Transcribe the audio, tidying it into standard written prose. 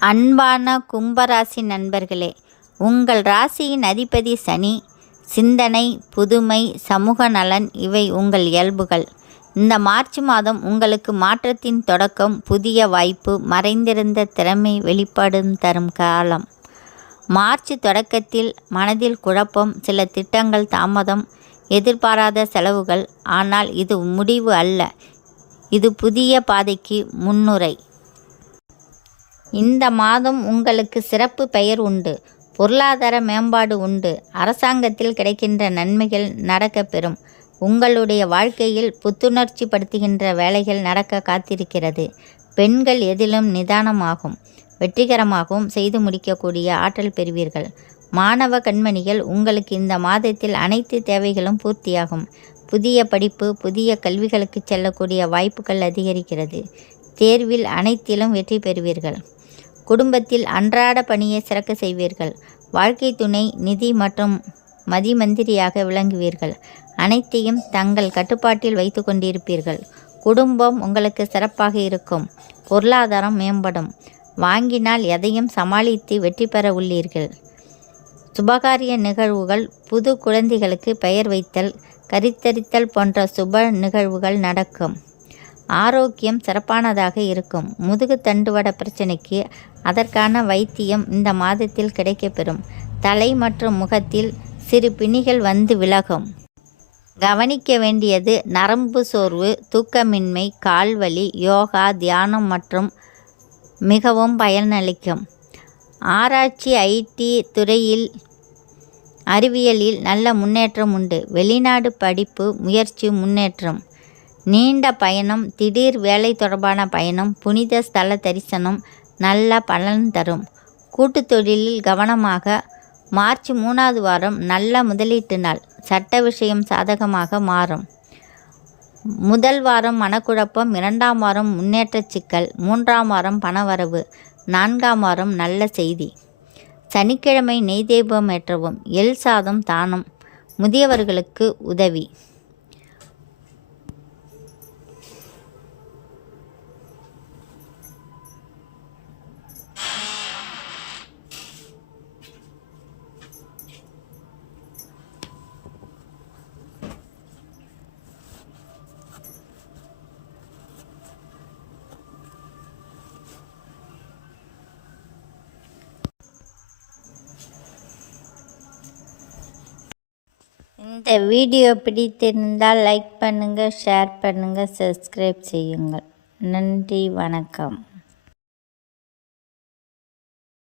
அன்பான கும்பராசி நண்பர்களே, உங்கள் ராசியின் அதிபதி சனி. சிந்தனை, புதுமை, சமூக நலன் இவை உங்கள் இயல்புகள். இந்த மார்ச் மாதம் உங்களுக்கு மாற்றத்தின் தொடக்கம், புதிய வாய்ப்பு, மறைந்திருந்த திறமை வெளிப்பாடும் தரும் காலம். மார்ச் தொடக்கத்தில் மனதில் குழப்பம், சில திட்டங்கள் தாமதம், எதிர்பாராத செலவுகள். ஆனால் இது முடிவு அல்ல, இது புதிய பாதைக்கு முன்னுரை. இந்த மாதம் உங்களுக்கு சிறப்பு பெயர் உண்டு, பொருளாதார மேம்பாடு உண்டு, அரசாங்கத்தில் கிடைக்கின்ற நன்மைகள் நடக்கப்பெறும். உங்களுடைய வாழ்க்கையில் புத்துணர்ச்சி படுத்துகின்ற வேலைகள் நடக்க காத்திருக்கிறது. பெண்கள் எதிலும் நிதானமாகவும் வெற்றிகரமாகவும் செய்து முடிக்கக்கூடிய ஆற்றல் பெறுவீர்கள். மாணவ கண்மணிகள், உங்களுக்கு இந்த மாதத்தில் அனைத்து தேவைகளும் பூர்த்தியாகும். புதிய படிப்பு, புதிய கல்விகளுக்கு செல்லக்கூடிய வாய்ப்புகள் அதிகரிக்கிறது. தேர்வில் அனைத்திலும் வெற்றி பெறுவீர்கள். குடும்பத்தில் அன்றாட பணியை சிறக்க செய்வீர்கள். வாழ்க்கை துணை, நிதி மற்றும் மதிமந்திரியாக விளங்குவீர்கள். அனைத்தையும் தங்கள் கட்டுப்பாட்டில் வைத்து கொண்டிருப்பீர்கள். குடும்பம் உங்களுக்கு சிறப்பாக இருக்கும். பொருளாதாரம் மேம்படும். வாங்கினால் எதையும் சமாளித்து வெற்றி பெற உள்ளீர்கள். சுபகாரிய நிகழ்வுகள், புது குழந்தைகளுக்கு பெயர் வைத்தல், கரித்தரித்தல் போன்ற சுப நிகழ்வுகள் நடக்கும். ஆரோக்கியம் சிறப்பானதாக இருக்கும். முதுகு தண்டுவட பிரச்சனைக்கு அதற்கான வைத்தியம் இந்த மாதத்தில் கிடைக்கப்பெறும். தலை மற்றும் முகத்தில் சிறு பிணிகள் வந்து விலகும். கவனிக்க வேண்டியது நரம்பு சோர்வு, தூக்கமின்மை, கால்வலி. யோகா, தியானம் மற்றும் மிகவும் பயனளிக்கும். ஆராய்ச்சி, ஐடி துறையில், அறிவியலில் நல்ல முன்னேற்றம் உண்டு. வெளிநாடு படிப்பு முயற்சி முன்னேற்றம். நீண்ட பயணம், திடீர் வேலை தொடர்பான பயணம், புனித ஸ்தல தரிசனம் நல்ல பலன் தரும். கூட்டு தொழிலில் கவனமாக. மார்ச் 3வது வாரம் நல்ல முதலீட்டு நாள். சட்ட விஷயம் சாதகமாக மாறும். முதல் வாரம் மனக்குழப்பம், 2ஆம் வாரம் முன்னேற்ற சிக்கல், 3ஆம் வாரம் பணவரவு, 4ஆம் வாரம் நல்ல செய்தி. சனிக்கிழமை நெய் தீபம் ஏற்றவும். எள் சாதம் தானம், முதியவர்களுக்கு உதவி. இந்த வீடியோ பிடித்திருந்தால் லைக் பண்ணுங்கள், ஷேர் பண்ணுங்கள், சப்ஸ்கிரைப் செய்யுங்கள். நன்றி, வணக்கம்.